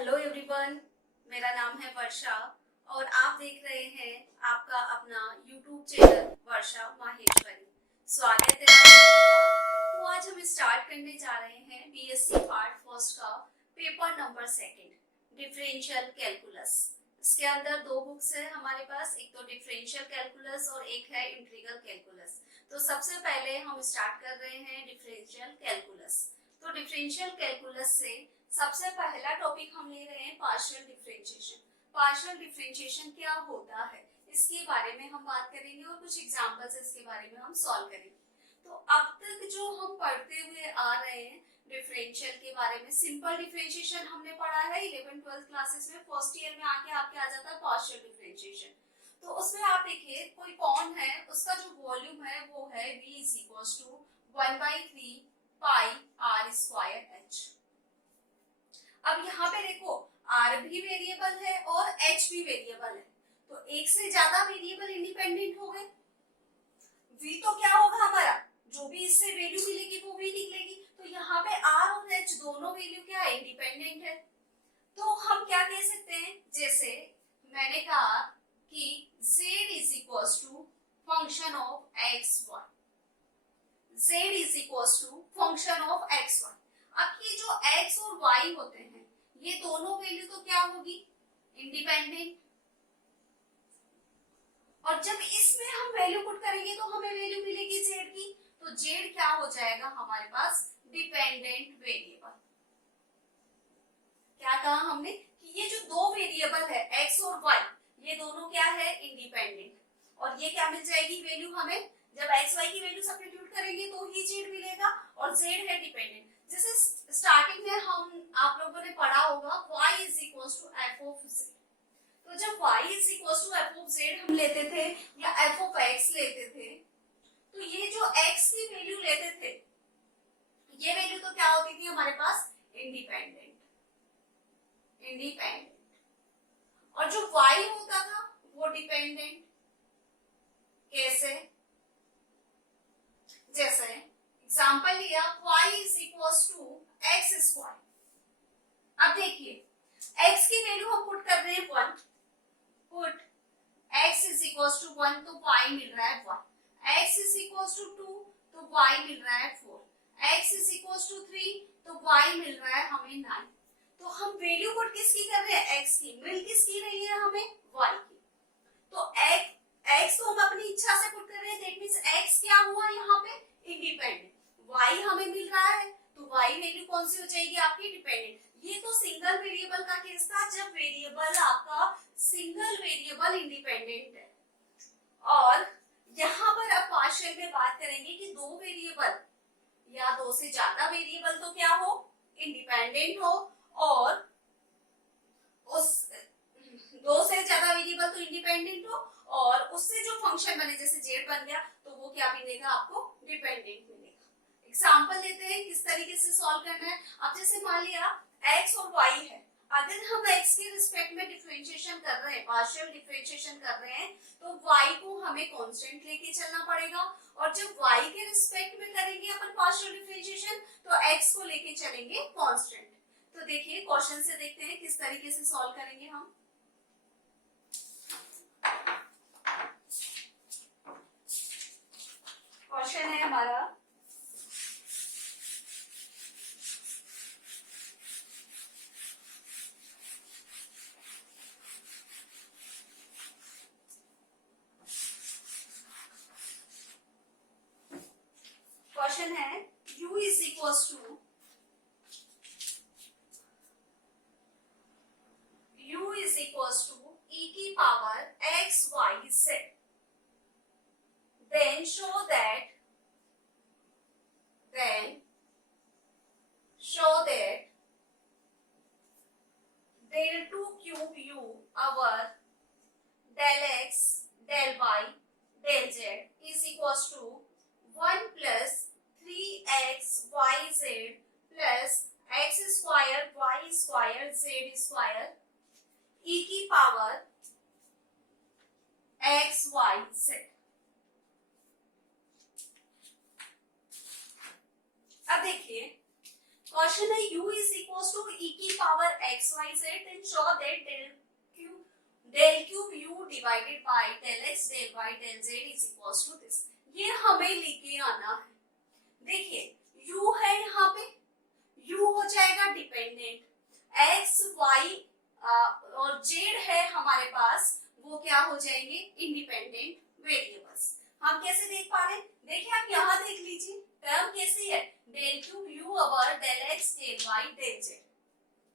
Hello everyone, मेरा नाम है वर्षा और आप देख रहे हैं आपका अपना यूट्यूब चैनल वर्षा माहेश्वरी। स्वागत है आप सभी का। तो आज हम स्टार्ट करने जा रहे हैं बीएससी पार्ट फर्स्ट का paper number second differential calculus. इसके अंदर दो बुक्स है हमारे पास, एक तो डिफरेंशियल कैलकुलस और एक है इंटीग्रल कैलकुलस। तो सबसे पहले हम स्टार्ट कर रहे हैं डिफरेंशियल कैलकुलस। तो डिफरेंशियल कैलकुलस से सबसे पहला टॉपिक हम ले रहे हैं पार्शियल डिफरेंशिएशन। पार्शियल डिफरेंशिएशन क्या होता है इसके बारे में हम बात करेंगे और कुछ एग्जांपल्स इसके बारे में हम सॉल्व करेंगे। तो अब तक जो हम पढ़ते हुए आ रहे हैं डिफरेंशियल के बारे में, सिंपल डिफरेंशिएशन हमने पढ़ा है 11th-12th क्लासेस में। फर्स्ट ईयर में आके आपके आ जाता है पार्शियल डिफरेंशिएशन। तो उसमें आप देखिए कोई कौन है, उसका जो वॉल्यूम है वो है v = 1/3 पाई r स्क्वायर h। अब यहाँ पे देखो r भी वेरिएबल है और h भी वेरिएबल है, तो एक से ज्यादा वेरिएबल इंडिपेंडेंट हो गए। v तो क्या होगा हमारा, जो भी इससे वैल्यू मिलेगी वो v निकलेगी। तो यहाँ पे r और h दोनों वैल्यू क्या है, इंडिपेंडेंट है। तो हम क्या कह सकते हैं, जैसे मैंने कहा कि z = function of x1, z = function of x1। अब ये जो x और y होते हैं ये दोनों वैल्यू तो क्या होगी, इंडिपेंडेंट। और जब इसमें हम वैल्यू पुट करेंगे तो हमें वैल्यू मिलेगी z की, तो z क्या हो जाएगा हमारे पास, डिपेंडेंट वेरिएबल। क्या कहा हमने कि ये जो दो वेरिएबल है x और y, ये दोनों क्या है, इंडिपेंडेंट। और ये क्या मिल जाएगी वैल्यू हमें, जब x y की वैल्यू सब्स्टिट्यूट करेंगे तो ही z मिलेगा, और z है डिपेंडेंट। जैसे स्टार्टिंग में हम आप लोगों ने पढ़ा होगा y = f of z। तो जब y = f of z हम लेते थे या f of x लेते थे, तो ये जो x की वैल्यू लेते थे ये वैल्यू तो क्या होती थी हमारे पास, इंडिपेंडेंट। और जो y होता था वो डिपेंडेंट। कैसे, जैसे एग्जांपल लिया y = x²। अब देखिए x की वैल्यू हम पुट कर रहे हैं 1, पुट x = 1 तो y मिल रहा है 1, x = 2 तो y मिल रहा है 4, x = 3 तो y मिल रहा है हमें 9। तो हम वैल्यू पुट किसकी कर रहे हैं, x की, मिल किसकी रही है हमें, y की। तो x तो हम अपनी इच्छा से पुट कर रहे हैं, दैट मींस x क्या हुआ यहाँ पे, इंडिपेंडेंट। y हमें मिल रहा है तो y वैल्यू कौन सी हो जाएगी आपकी, डिपेंडेंट। ये तो सिंगल वेरिएबल का केस था, जब वेरिएबल आपका सिंगल वेरिएबल इंडिपेंडेंट है। और यहाँ पर अब पार्शियल में बात करेंगे कि दो वेरिएबल या दो से ज्यादा वेरिएबल तो क्या हो, इंडिपेंडेंट हो, और उस दो से ज्यादा वेरिएबल तो इंडिपेंडेंट हो, और उससे जो फंक्शन बने, जैसे z बन गया तो वो क्या मिलेगा आपको, डिपेंडेंट मिलेगा। एग्जांपल लेते हैं किस तरीके से सॉल्व करना है। अब जैसे मान लिया x और y है, अगर हम x के रिस्पेक्ट में डिफरेंशिएशन कर रहे हैं, पार्शियल डिफरेंशिएशन कर रहे हैं, तो y को हमें कांस्टेंट लेके चलना पड़ेगा। और जब y के रिस्पेक्ट में करेंगे अपन पार्शियल डिफरेंशिएशन, तो x को लेके चलेंगे कांस्टेंट। तो देखिए क्वेश्चन से देखते हैं किस तरीके से सॉल्व करेंगे हम। क्वेश्चन है हमारा u = e⁻xyz, then show that del 2 cube u our del x del y del z is equals to 1 plus 3xyz plus x square y square z square e⁻xyz। अब देखिए क्वेश्चन है u is equals to e की power x y z and show that del cube u divided by del x del y del z is equals to this। ये हमें लेके आना है। देखिए u है यहाँ पे, u हो जाएगा डिपेंडेंट, x y और z है हमारे पास, वो क्या हो जाएंगे इंडिपेंडेंट वेरिएबल्स। हम कैसे देख पा रहे हैं, देखिए आप यहाँ देख लीजिए टर्म कैसी है, del cube u over del x del y del z,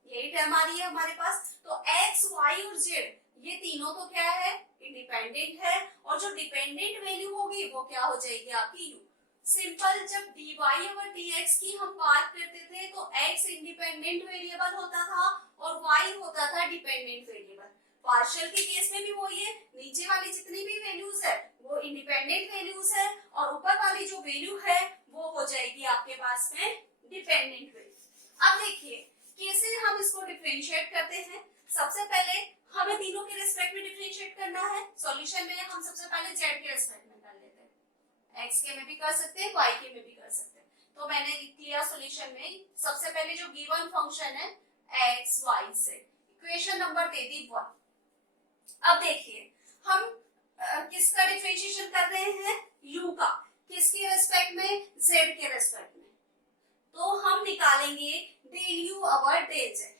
यही टर्म आ रही है हमारे पास। तो एक्स वाई और जेड ये तीनों तो क्या है इंडिपेंडेंट है, और जो डिपेंडेंट वैल्यू होगी वो क्या हो जाएगी आपकी यू। सिंपल, जब dy ओवर dx की हम बात करते थे तो x इंडिपेंडेंट वेरिएबल होता था और y होता था डिपेंडेंट वेरिएबल। पार्शियल के केस में भी वो ये नीचे वाली जितनी भी वैल्यूज है वो इंडिपेंडेंट वैल्यूज है, और ऊपर वाली जो वैल्यू है वो हो जाएगी आपके पास में डिपेंडेंट वैल्यू। अब देखिए कैसे हम इसको डिफरेंशिएट करते हैं। सबसे पहले हमें तीनों के रिस्पेक्ट में डिफरेंशिएट करना है। सॉल्यूशन में हम सबसे पहले z के रिस्पेक्ट में कर लेते हैं, x के में भी कर सकते हैं, y के में भी कर सकते हैं। तो मैंने लिख लिया सॉल्यूशन में सबसे पहले जो गिवन फंक्शन है x y z, equation number दे दी 1। अब देखिए हम किसका डिफरेंशिएशन कर रहे हैं, u का, किसके रिस्पेक्ट में, z के रिस्पेक्ट में। तो हम निकालेंगे del u over del z,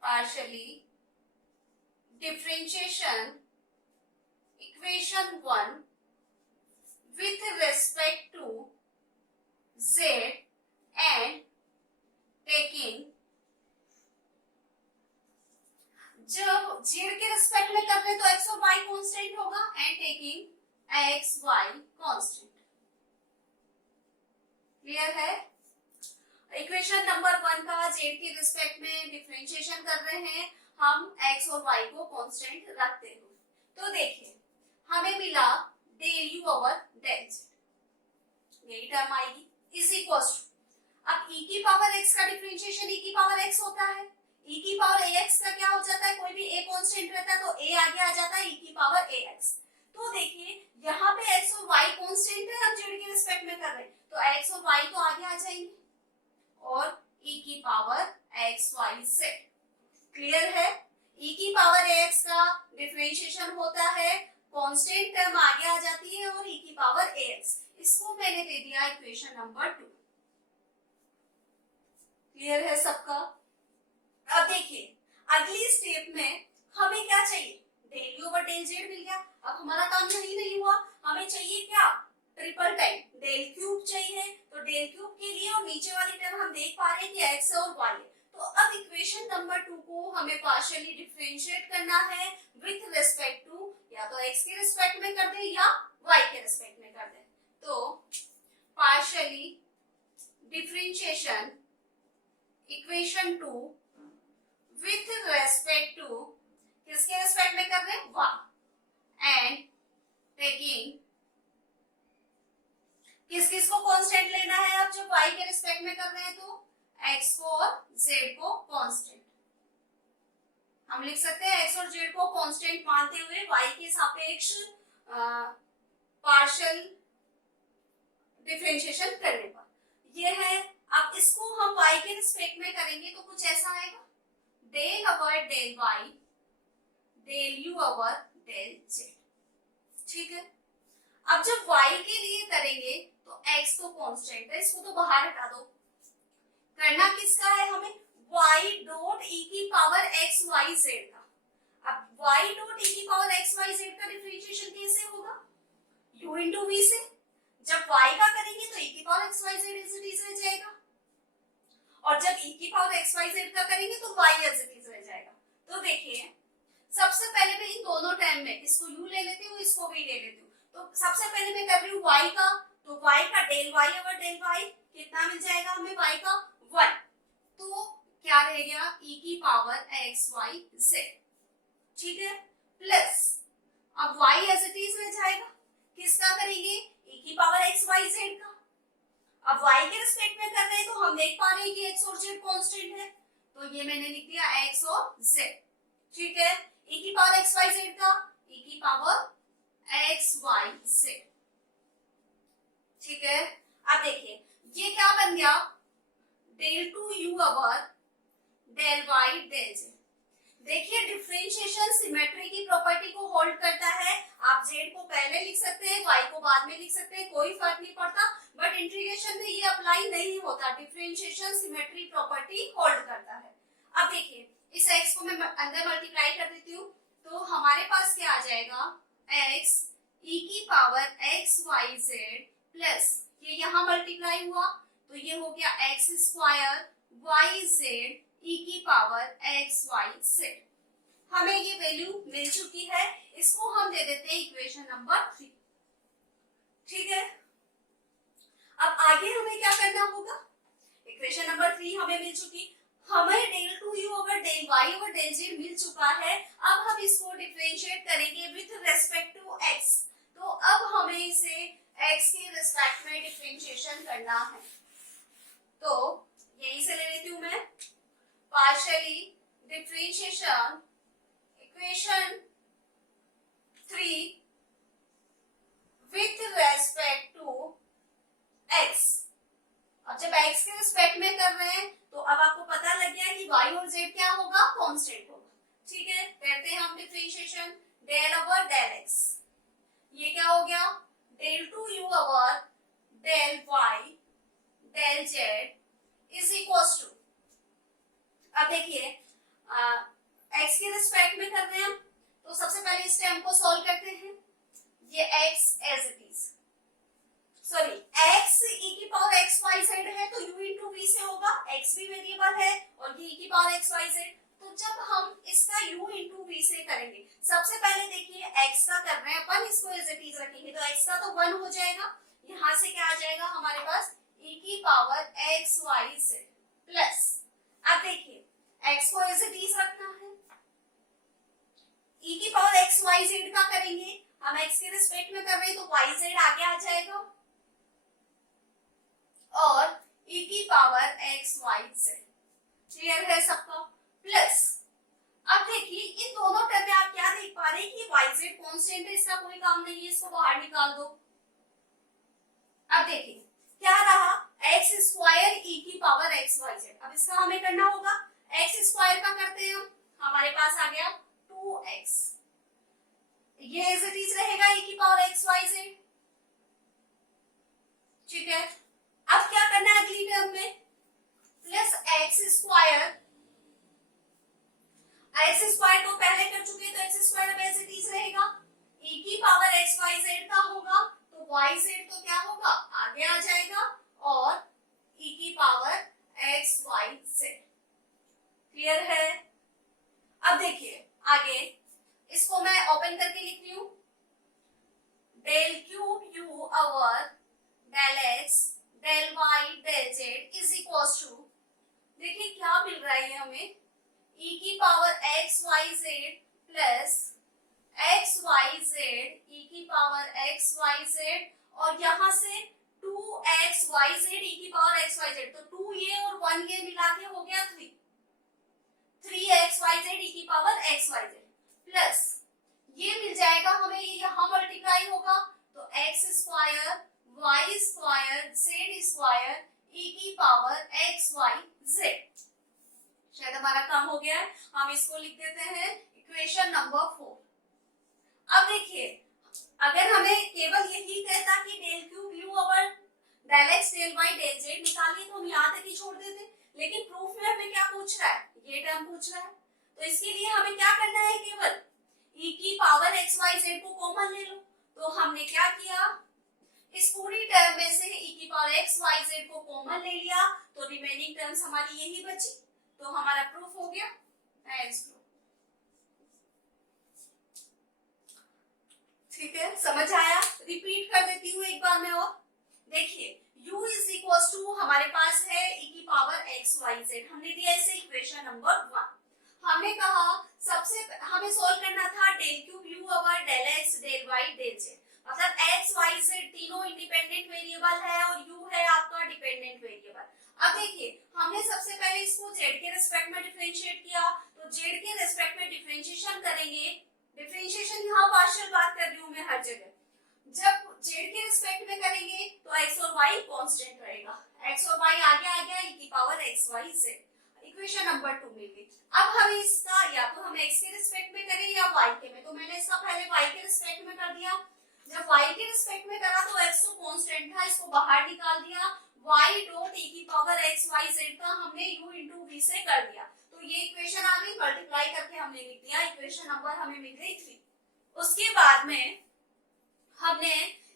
partially differentiation equation 1 with respect to z and taking, जब z के रिस्पेक्ट में कर रहे हैं तो x और y कांस्टेंट होगा, and taking x y constant. Clear है। इक्वेशन नंबर 1 का z के रिस्पेक्ट में डिफरेंशिएशन कर रहे हैं हम, x और y को कांस्टेंट रखते हुए। तो देखिए हमें मिला del u over del z, यही टर्म आएगी, इज इक्वल टू, अब e की पावर x का डिफरेंशिएशन e की पावर x होता है, e की पावर ax का क्या हो जाता है, कोई भी a कांस्टेंट रहता है तो a आगे आ जाता है e की पावर ax। तो देखिए यहाँ पे x और y कांस्टेंट है, हम z के रिस्पेक्ट में कर रहे हैं तो x और y तो आगे आ जाएंगे, और e की power x y z। Clear है। e की पावर ax का डिफरेंशिएशन होता है, कांस्टेंट टर्म आगे आ जाती है, और e की पावर ax, इसको मैंने दे दिया इक्वेशन नंबर 2। क्लियर है सबका। अब देखिए अगली स्टेप में हमें क्या चाहिए, del u over del z मिल गया। अब हमारा काम यही नहीं हुआ, हमें चाहिए क्या, ट्रिपल टाइम डेल क्यूब चाहिए। तो डेल क्यूब के लिए और नीचे वाली टर्म हम देख पा रहे हैं कि x और y है। तो अब इक्वेशन नंबर 2 को हमें पार्शियली डिफरेंशिएट करना है विथ रिस्पेक्ट टू, या तो x के रिस्पेक्ट में कर दे या y के रिस्पेक्ट में कर दे। तो partially differentiation equation 2 with respect to, किसके रेस्पेक्ट में कर रहे हैं, y, एंड टेकिंग, किस किस को कांस्टेंट लेना है, अब जब y के रिस्पेक्ट में कर रहे हैं तो x को और z को कांस्टेंट, हम लिख सकते हैं x और z को कांस्टेंट मानते हुए y के सापेक्ष पार्शियल डिफरेंशिएशन करने पर ये है। अब इसको हम y के रिस्पेक्ट में करेंगे तो कुछ ऐसा आएगा, del over del y del u over del z। ठीक है। अब जब y के लिए करेंगे तो x तो कांस्टेंट है, इसको तो बाहर हटा दो। करना किसका है हमें, y डॉट e की पावर x y z का। अब y डॉट e की पावर x y z का डिफरेंशिएशन कैसे होगा, u इंटू v से। जब y का करेंगे तो e की power x y z as it is रह जाएगा, और जब e की पावर x y z का करेंगे तो y एज इट इज रह जाएगा। तो देखिए सबसे पहले मैं इन दोनों टर्म में इसको u ले लेती हूँ, इसको भी ले लेती हूँ। तो सबसे पहले मैं कर रही हूँ y का, तो y का del y over del y कितना मिल जाएगा हमें, y का 1। तो क्या रह गया, e की पावर x y z। ठीक है, प्लस अब y एज इट इज रह जाएगा, किसका करेंगे, e की पावर x y z का। अब y के रिस्पेक्ट में कर रहे हैं तो हम देख पा रहे हैं कि x और z कांस्टेंट है, तो ये मैंने लिख दिया x और z, ठीक है। e की पावर x y z का e की पावर x y z, ठीक है। अब देखिए ये क्या बन गया, del two u over del y del z। देखिए डिफरेंशिएशन सिमेट्री की प्रॉपर्टी को होल्ड करता है। आप z को पहले लिख सकते हैं, y को बाद में लिख सकते हैं, कोई फर्क नहीं पड़ता, बट इंटीग्रेशन में ये अप्लाई नहीं होता। डिफरेंशिएशन सिमेट्री प्रॉपर्टी होल्ड करता है। अब देखिए इस x को मैं अंदर मल्टीप्लाई कर देती हूँ, तो हमारे पास क्या आ जाएगा, x e की power x y z plus ये यहाँ मल्टीप्लाई हुआ तो ये हो गया x square y z e की पावर x y z। हमें ये वैल्यू मिल चुकी है, इसको हम दे देते हैं इक्वेशन नंबर 3, ठीक है। अब आगे हमें क्या करना होगा, इक्वेशन नंबर 3 हमें मिल चुकी, हमें del two u over del y over del z मिल चुका है। अब हम इसको डिफरेंशिएट करेंगे विथ रेस्पेक्ट टू x, तो अब हमें इसे x के रेस्पेक्ट में डिफरेंशिएशन करना है। तो यहीं से ले लेती हूँ मैं, partially differentiation equation 3 with respect to x। अब जब x के रिस्पेक्ट में कर रहे हैं तो अब आपको पता लग गया कि y और z क्या होगा, कांस्टेंट होगा, ठीक है। करते हैं हम differentiation, del over del x, ये क्या हो गया, del two u over del y del z is equal to, अब देखिए x के रिस्पेक्ट में कर रहे हैं तो सबसे पहले इस टर्म को सॉल्व करते हैं। ये x as it is, sorry x e की पावर x y z है तो u इंटू v से होगा, x भी वेरिएबल है और ये e की पावर x y z, तो जब हम इसका u इंटू v से करेंगे, सबसे पहले देखिए x का कर रहे हैं अपन, इसको एज इट इज रखेंगे तो x का तो 1 हो जाएगा, यहाँ से क्या आ जाएगा हमारे पास e की power x y z plus, अब देखिए x को एज इट इज रखना है, e की पावर x y z का करेंगे, हम x के रिस्पेक्ट में कर रहे हैं तो y z आगे आ जाएगा और e की power x y z, clear है सबका, प्लस अब देखिए इन दोनों टर्म में आप क्या देख पा रहे हैं कि y z कांस्टेंट है, इसका कोई काम नहीं है, इसको बाहर निकाल दो। अब देखिए क्या रहा, x स्क्वायर e की पावर x y z, अब इसका हमें करना होगा, x स्क्वायर का करते हैं हम, हमारे पास आ गया 2x, ये एज इट इज रहेगा e की पावर x y z, ठीक है। अब क्या करना है अगली टर्म में, प्लस x स्क्वायर तो पहले कर चुके तो x स्क्वायर अब एज इट इज रहेगा, e की पावर x y z का होगा तो y z तो क्या होगा आगे आ जाएगा और e की power x y z, clear है। अब देखिए आगे इसको मैं ओपन करके लिख रही हूं, del cube u over del x del y del z is equal to, देखिए क्या मिल रहा है हमें, e की power x y z plus x y z e की पावर x y z और यहाँ से 2x y z e की पावर x y z, तो 2 ये और 1 ये मिला के हो गया 3x y z e की power x y z plus ये मिल जाएगा हमें, ये यहाँ मल्टीप्लाई होगा तो x square y square z square e की पावर x y z। शायद हमारा काम हो गया है, हम इसको लिख देते हैं इक्वेशन नंबर 4। अब देखिए अगर हमें केवल यही कहता कि del cube u over del x del y del z निकालिए तो हम यहाँ तक ही छोड़ देते, लेकिन प्रूफ में हमें क्या पूछ रहा है, ये टर्म पूछ रहा है, तो इसके लिए हमें क्या करना है, केवल e की पावर x y z को कॉमन ले लो। तो हमने क्या किया, इस पूरी टर्म में से e की पावर x y z को कॉमन ले लिया तो रिमेनिंग टर्म्स हमारी यही बची, तो हमारा प्रूफ हो गया प्रूफ। ठीक है, समझ आया, रिपीट कर देती हूँ एक बार मैं और, देखिए u इज इक्वल टू हमारे पास है e की पावर x y z, हमने दिया इसे इक्वेशन नंबर 1। हमने कहा सबसे हमें सॉल्व करना था del cube u over del x del y del z, मतलब x y z तीनों इंडिपेंडेंट वेरिएबल है और u है आपका डिपेंडेंट वेरिएबल। अब देखिए हमने सबसे पहले इसको जेड के रिस्पेक्ट में डिफरेंशिएट किया, तो जेड के रिस्पेक्ट में डिफरेंशिएशन करेंगे। डिफरेंशिएशन यहाँ पार्शियल बात कर रही हूँ मैं हर जगह। जब जेड के रिस्पेक्ट में करेंगे तो एक्स और वाई कांस्टेंट रहेगा, एक्स और वाई आगे आ गया, e की power x y z. Equation number 2 मिल गई। अब हमें इसका या तो हम x के रिस्पेक्ट में करें या y के में, तो मैंने इसका पहले y के रिस्पेक्ट में कर दिया। जब y के रिस्पेक्ट में करा तो x तो कांस्टेंट था, इसको बाहर निकाल दिया, y डॉट e की पावर x y z का हमने u into v से कर दिया, तो ये इक्वेशन आ गई। मल्टीप्लाई करके हमने लिख दिया, इक्वेशन नंबर हमें मिल गई 3। उसके बाद में हमने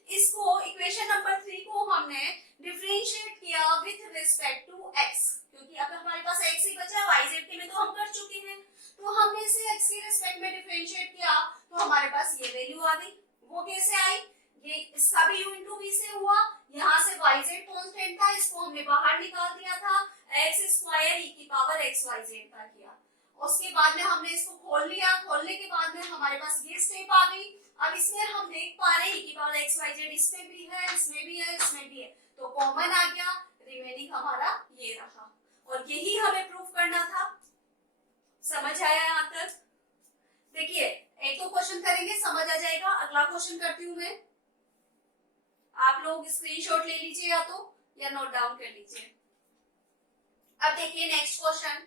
इसको इक्वेशन नंबर 3 को हमने डिफरेंशिएट किया विद रिस्पेक्ट टू x, क्योंकि अब हमारे पास x ही बचा, y z के में तो हम कर चुके हैं, तो हमने इसे x के रिस्पेक्ट में डिफरेंशिएट किया तो हमारे पास ये वैल्यू आ गई। वो कैसे आई? ये इसका भी u into v से हुआ, यहाँ से y z कांस्टेंट था, इसको हमने बाहर निकाल दिया था, x स्क्वायर e की पावर x y z का किया। उसके बाद में हमने इसको खोल लिया, खोलने के बाद में हमारे पास ये स्टेप आ गई। अब इसमें हम देख पा रहे हैं e की पावर x y z इसमें भी है, इसमें भी है, इसमें भी है, तो कॉमन आ गया, रिमेनिंग हमारा ये रहा, और यही हमें प्रूफ करना था। समझ आया यहाँ तक? देखिए एक तो क्वेश्चन करेंगे, समझ आ जाएगा। अगला क्वेश्चन करती हूँ मैं, आप लोग स्क्रीनशॉट ले लीजिए या नोट डाउन कर लीजिए। अब देखिए नेक्स्ट क्वेश्चन,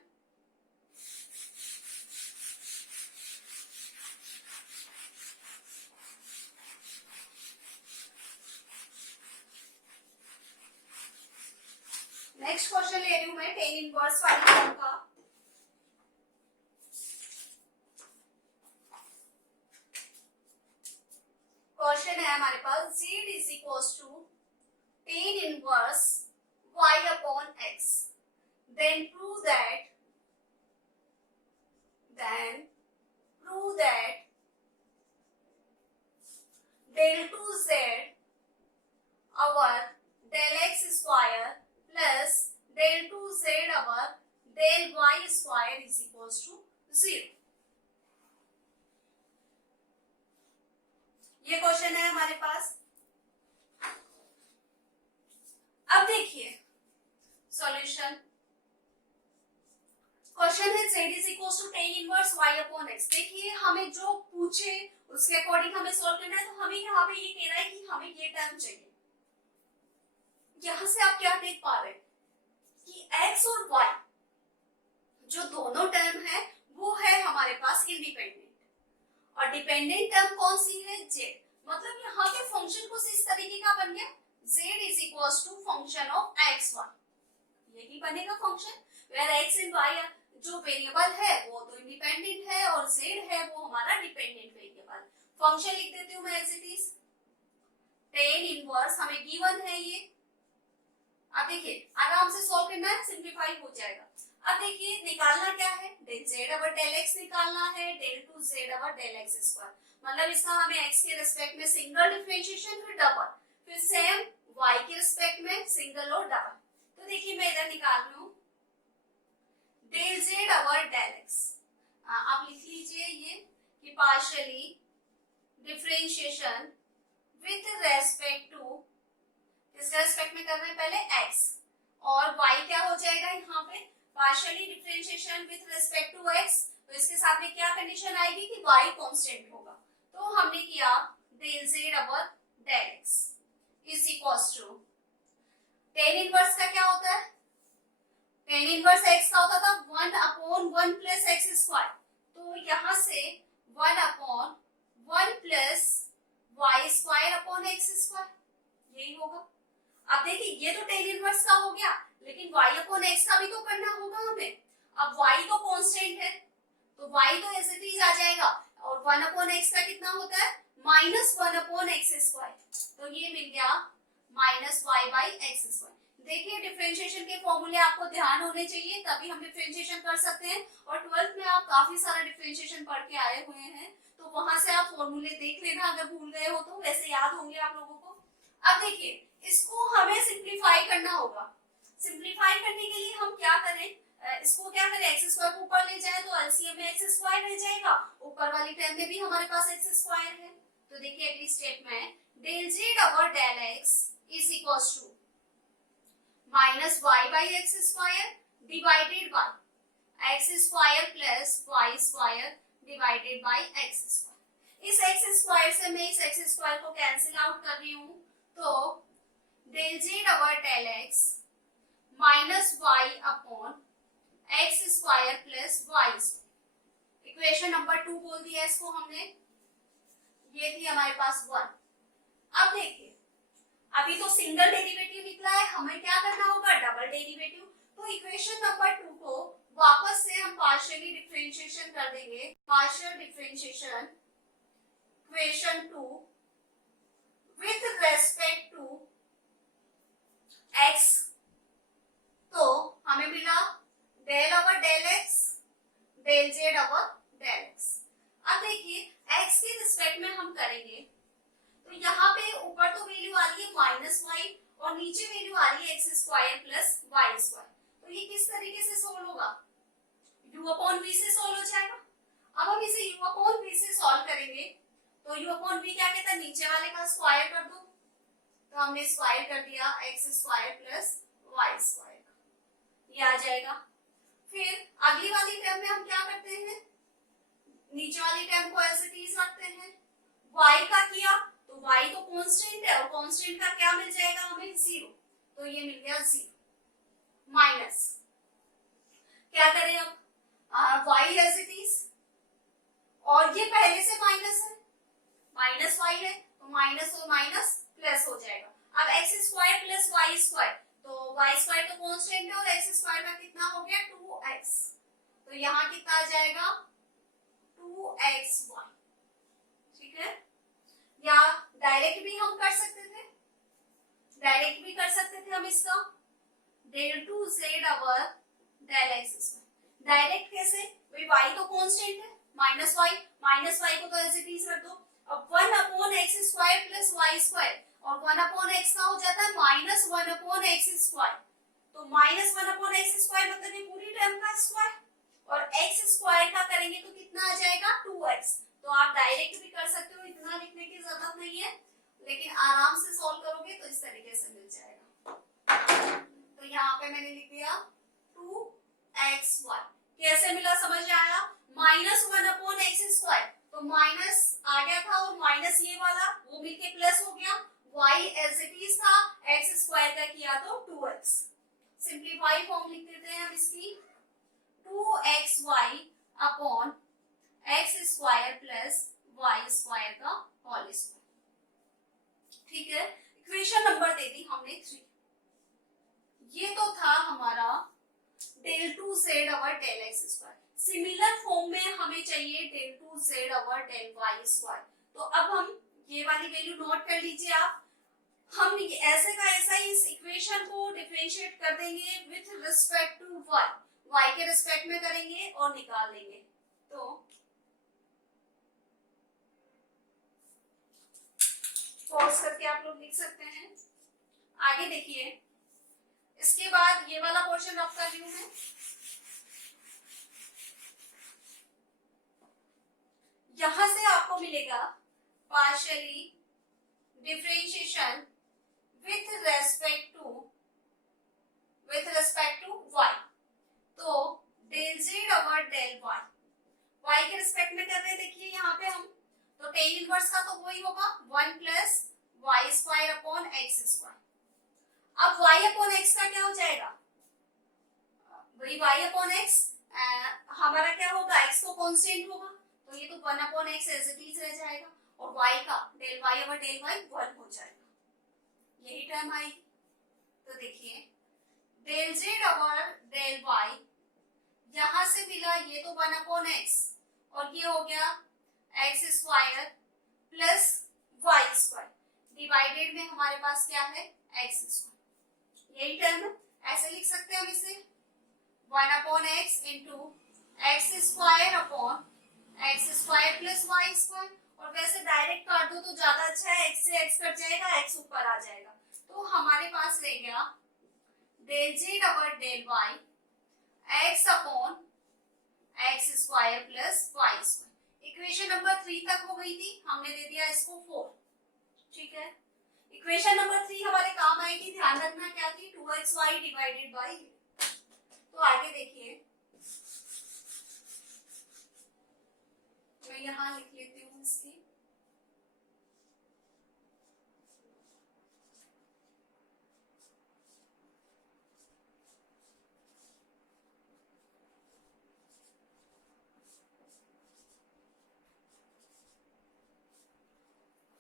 नेक्स्ट क्वेश्चन ले रही हूं मैं टेन इनवर्स वाली फॉर्म का। क्वेश्चन है हमारे पास z is equal to tan inverse y upon x, then prove that del 2z our del x square plus del 2z our del y square is equals to 0। ये question है हमारे पास। अब देखिए solution, question है z is equals to tan inverse y upon x। देखिए हमें जो पूछे उसके अकॉर्डिंग हमें सॉल्व करना है, तो हमें यहाँ पे ये कह रहा है कि हमें ये टर्म चाहिए। यहाँ से आप क्या देख पा रहे हैं कि x और y जो दोनों टर्म है वो है हमारे पास इंडिपेंडेंट, और डिपेंडेंट टर्म कौन सी है? z। मतलब यहाँ पे फंक्शन कुछ इस तरीके का बन गया, z is equals to function of x y, यही बनेगा function, where x and y जो वेरिएबल है वो तो इंडिपेंडेंट है और z है वो हमारा डिपेंडेंट वेरिएबल। फंक्शन लिख देती हूँ मैं as it is, tan inverse हमें गिवन है ये। अब देखिए आराम से सॉल्व करना है, सिंप्लीफाई हो जाएगा। अब देखिए निकालना क्या है, del z over del x निकालना है, del 2z over del x square, मतलब इसका हमें x के रिस्पेक्ट में सिंगल डिफरेंशिएशन, फिर डबल, फिर सेम y के रिस्पेक्ट में सिंगल और डबल। तो देखिए मैं इधर निकाल रही हूँ del z over del x, आप लिख लीजिए ये कि partially differentiation with respect to, इसके रेस्पेक्ट में करना है पहले x, और y क्या हो जाएगा यहाँ पे, partially differentiation with respect to x, तो इसके साथ में क्या कंडीशन आएगी कि y कांस्टेंट होगा। तो हमने किया del z over del x is equals to, tan inverse का क्या होता है, टेन इनवर्स x का होता था 1 अपॉन 1 प्लस x स्क्वायर, तो यहाँ से 1 upon 1 plus y square upon x square, यही होगा। अब देखिए ये तो टेन इनवर्स का हो गया, लेकिन y अपॉन x का भी तो करना होगा हमें। अब y तो कांस्टेंट है तो y तो एज इट इज आ जाएगा, और 1 अपॉन x का कितना होता है, माइनस 1 अपॉन x स्क्वायर, तो ये मिल गया minus y by x square. देखिए डिफरेंशिएशन के फॉर्मूले आपको ध्यान होने चाहिए, तभी हम डिफरेंशिएशन कर सकते हैं, और 12th में आप काफी सारा डिफरेंशिएशन पढ़ के आए हुए हैं, तो वहां से आप फॉर्मूले देख लेना, अगर भूल गए हो तो वैसे याद होंगे आप लोगों को। अब देखिए इसको हमें सिंप्लीफाई करना होगा। सिंप्लीफाई करने के लिए हम क्या करें, इसको क्या करें, एक्स स्क्वायर को ऊपर ले जाए तो एलसीएम में एक्स स्क्वायर रह जाएगा, ऊपर वाली टर्म में भी हमारे पास एक्स स्क्वायर है, तो देखिए अगली स्टेप में del z over del x is equals to minus y by x square divided by x square plus y square divided by x square. इस एक्स स्क्वायर से मैं इस एक्स स्क्वायर को कैंसिल आउट कर रही हूँ, तो del z over del x minus y upon x square plus y square. Equation number 2 बोल दिया इसको हमने, ये थी हमारे पास 1। अब देखिए, अभी तो सिंगल डेरिवेटिव निकला है, हमें क्या करना होगा, डबल डेरिवेटिव। तो इक्वेशन नंबर 2 को वापस से हम पार्शियली डिफरेंशिएशन कर देंगे। Partial differentiation equation 2 with respect to x, तो हमें मिला del over del x del z over del x। अब देखिए x के रिस्पेक्ट में हम करेंगे, तो यहाँ पे ऊपर तो वैल्यू आ रही है माइनस वाई और नीचे वैल्यू आ रही है x square plus y square. तो ये किस तरीके से सोल्व होगा, u अपॉन v से सोल्व हो जाएगा। अब हम इसे u अपॉन v से सोल्व करेंगे, तो u अपॉन v क्या कहता है, नीचे वाले का स्क्वायर कर दो, तो हमने स्क्वायर कर दिया x square plus y square, ये आ जाएगा। फिर अगली वाली टर्म में हम क्या करते हैं, नीचे वाली टर्म को ऐसे इट रखते हैं। y का किया तो y तो कांस्टेंट है और कांस्टेंट का क्या मिल जाएगा हमें, 0, तो ये मिल गया 0 माइनस, क्या करें अब y एज इट इज, और ये पहले से माइनस है, माइनस y है तो माइनस और माइनस प्लस हो जाएगा। अब x square plus y square, तो वाई स्क्वायर तो कांस्टेंट है और एक्स स्क्वायर का कितना हो गया 2x, तो यहाँ कितना आ जाएगा 2xy, ठीक है। या डायरेक्ट भी हम कर सकते थे, डायरेक्ट भी कर सकते थे हम इसका del 2z over del x square. Direct कैसे, भाई y तो कांस्टेंट है, माइनस y को तो एज इट इज रख दो। अब 1 upon x square plus y square, और 1 अपॉन एक्स का हो जाता है माइनस 1 अपॉन एक्स स्क्वायर, तो माइनस 1 अपॉन एक्स स्क्वायर मतलब ये पूरी टर्म का स्क्वायर, और एक्स स्क्वायर का करेंगे तो कितना आ जाएगा 2x। तो आप डायरेक्ट भी कर सकते हो, इतना लिखने की जरूरत नहीं है, लेकिन आराम से सॉल्व करोगे तो इस तरीके से मिल जाएगा। तो यहाँ पे मैंने लिख दिया 2xy, कैसे मिला समझ आया, माइनस 1 अपॉन एक्स स्क्वायर, तो माइनस आ गया था और माइनस ये वाला वो मिलके प्लस हो गया, y एज इट इज था, एक्स स्क्वायर का किया तो 2x। सिंपलीफाई फॉर्म लिख देते हैं हम इसकी, 2xy upon x square plus y square का होल स्क्वायर, ठीक है। इक्वेशन नंबर दे दी हमने 3। ये तो था हमारा del 2z over del x square. Similar form में हमें चाहिए del 2z over del y square. तो अब हम ये वाली वैल्यू नोट कर लीजिए आप, हम ऐसे का ऐसा ही इस इक्वेशन को डिफरेंशिएट कर देंगे विथ रिस्पेक्ट टू y के रिस्पेक्ट में करेंगे और निकाल लेंगे। तो पॉज करके आप लोग लिख सकते हैं, आगे देखिए। इसके बाद ये वाला पोर्शन रफ कर रही हूं मैं, यहां से आपको मिलेगा partially differentiation with respect to y, तो del z over del y के रिस्पेक्ट में कर रहे हैं। देखिए यहाँ पे हम, तो टेन इनवर्स का तो वही होगा 1 plus y square upon x square. अब y अपॉन x का क्या हो जाएगा, वही y अपॉन x, हमारा क्या होगा, x तो कांस्टेंट होगा, तो ये तो 1 upon x as it is रह जाएगा, और y का del y over del y 1 हो जाएगा, यही टर्म आएगी। तो देखिए del z over del y, यहां से मिला ये तो 1 अपॉन x, और ये हो गया x square plus y square, divided में हमारे पास क्या है एक्स स्क्वायर, यही टर्म है। ऐसे लिख सकते हैं हम इसे 1 upon x into x square upon x square plus y square, और वैसे डायरेक्ट काट दो तो ज्यादा अच्छा है, एक्स से एक्स कट जाएगा, एक्स ऊपर आ जाएगा, तो हमारे पास रह गया del z over del y x upon x square plus y square. Equation number 3 तक हो गई थी, हमने दे दिया इसको 4, ठीक है। इक्वेशन नंबर 3 हमारे काम आएगी, ध्यान रखना क्या थी, 2xy डिवाइडेड बाई, तो आगे देखिए, मैं यहाँ लिख लेती हूँ इसकी।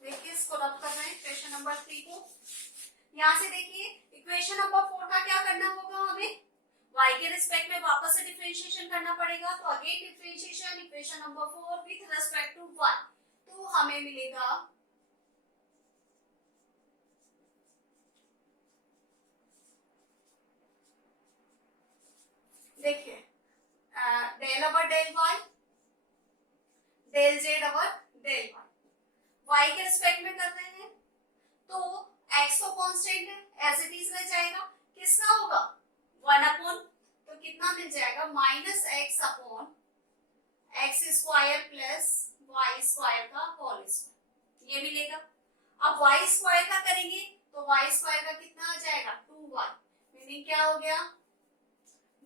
देखिए इसको रब कर रहे हैं इक्वेशन नंबर 3 को। यहाँ से देखिए इक्वेशन नंबर 4 का क्या करना होगा, हमें y के रिस्पेक्ट में वापस से डिफरेंशिएशन करना पड़ेगा। तो again differentiation equation number 4 with respect to y, तो हमें मिलेगा देखिए del over del y, del z over del y के रिस्पेक्ट में कर रहे हैं तो x तो कांस्टेंट है, एज इट इज रह जाएगा। किसका होगा 1 अपॉन, तो कितना मिल जाएगा minus x upon x square plus y square का होल स्क्वायर, ये मिलेगा। अब वाई स्क्वायर का करेंगे तो वाई स्क्वायर का कितना आ जाएगा 2y, मीनिंग क्या हो गया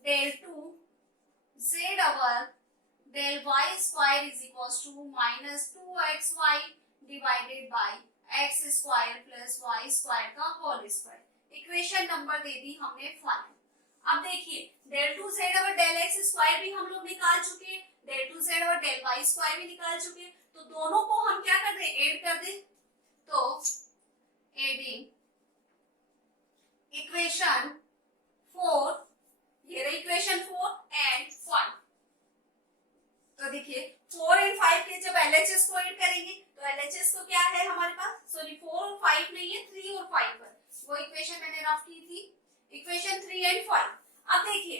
del 2 z over del y square is equals to minus 2xy divided by x square plus y square का होल स्क्वायर। इक्वेशन नंबर दे दी हमने 5। अब देखिए del 2z over del x square भी हम लोग निकाल चुके हैं, del 2z over del y square भी निकाल चुके हैं, तो दोनों को हम क्या कर दें ऐड कर दें। तो एडिंग इक्वेशन 4, ये रही इक्वेशन 4 एंड 5। तो देखिए 4 एंड 5 के जब LHS को ऐड करेंगे तो LHS तो क्या है हमारे पास, सॉरी 4 और 5 नहीं है, 3 और 5 पर, वो इक्वेशन मैंने रफ की थी, इक्वेशन 3 एंड 5। अब देखिए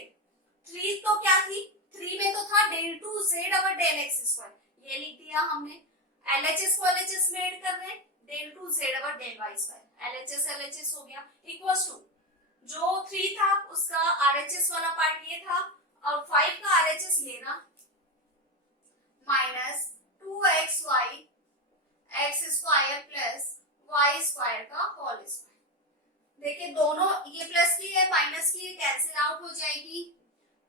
3 तो क्या थी, 3 में तो था del 2z over del x square, ये लिख दिया हमने। LHS को LHS में ऐड कर रहे हैं, del 2z over del y square, LHS LHS हो गया, इक्वल्स टू जो 3 था उसका RHS वाला पार्ट ये था और 5 का RHS ये ना, minus 2xy x square plus y square का होल स्क्वायर। देखिए दोनों ये प्लस की है माइनस की कैंसिल आउट हो जाएगी,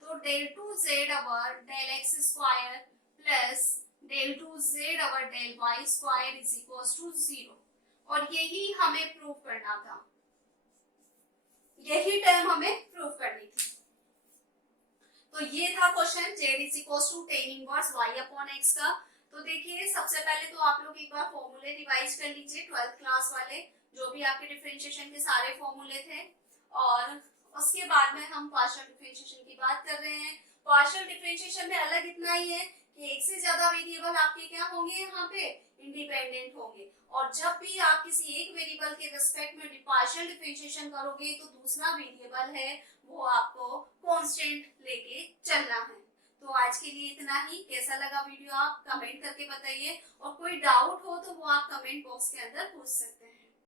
तो del 2z over del x square plus del 2z over del y square is equals to 0, और यही हमें प्रूव करना था, यही टर्म हमें प्रूव करनी थी। तो ये था question z is equals to tan inverse y upon x का। तो देखिए सबसे पहले तो आप लोग एक बार फॉर्मूले रिवाइज कर लीजिए 12th क्लास वाले, जो भी आपके डिफरेंशिएशन के सारे फॉर्मूले थे, और उसके बाद में हम पार्शियल डिफरेंशिएशन की बात कर रहे हैं। पार्शियल डिफरेंशिएशन में अलग इतना ही है कि एक से ज्यादा वेरिएबल आपके क्या होंगे, यहाँ पे इंडिपेंडेंट होंगे, और जब भी आप किसी एक वेरिएबल के रिस्पेक्ट में पार्शियल डिफरेंशिएशन करोगे तो दूसरा वेरिएबल है वो आपको कांस्टेंट लेके चलना है। तो आज के लिए इतना ही। कैसा लगा वीडियो आप कमेंट करके बताइए, और कोई डाउट हो तो वो आप कमेंट बॉक्स के अंदर पूछ सकते हैं।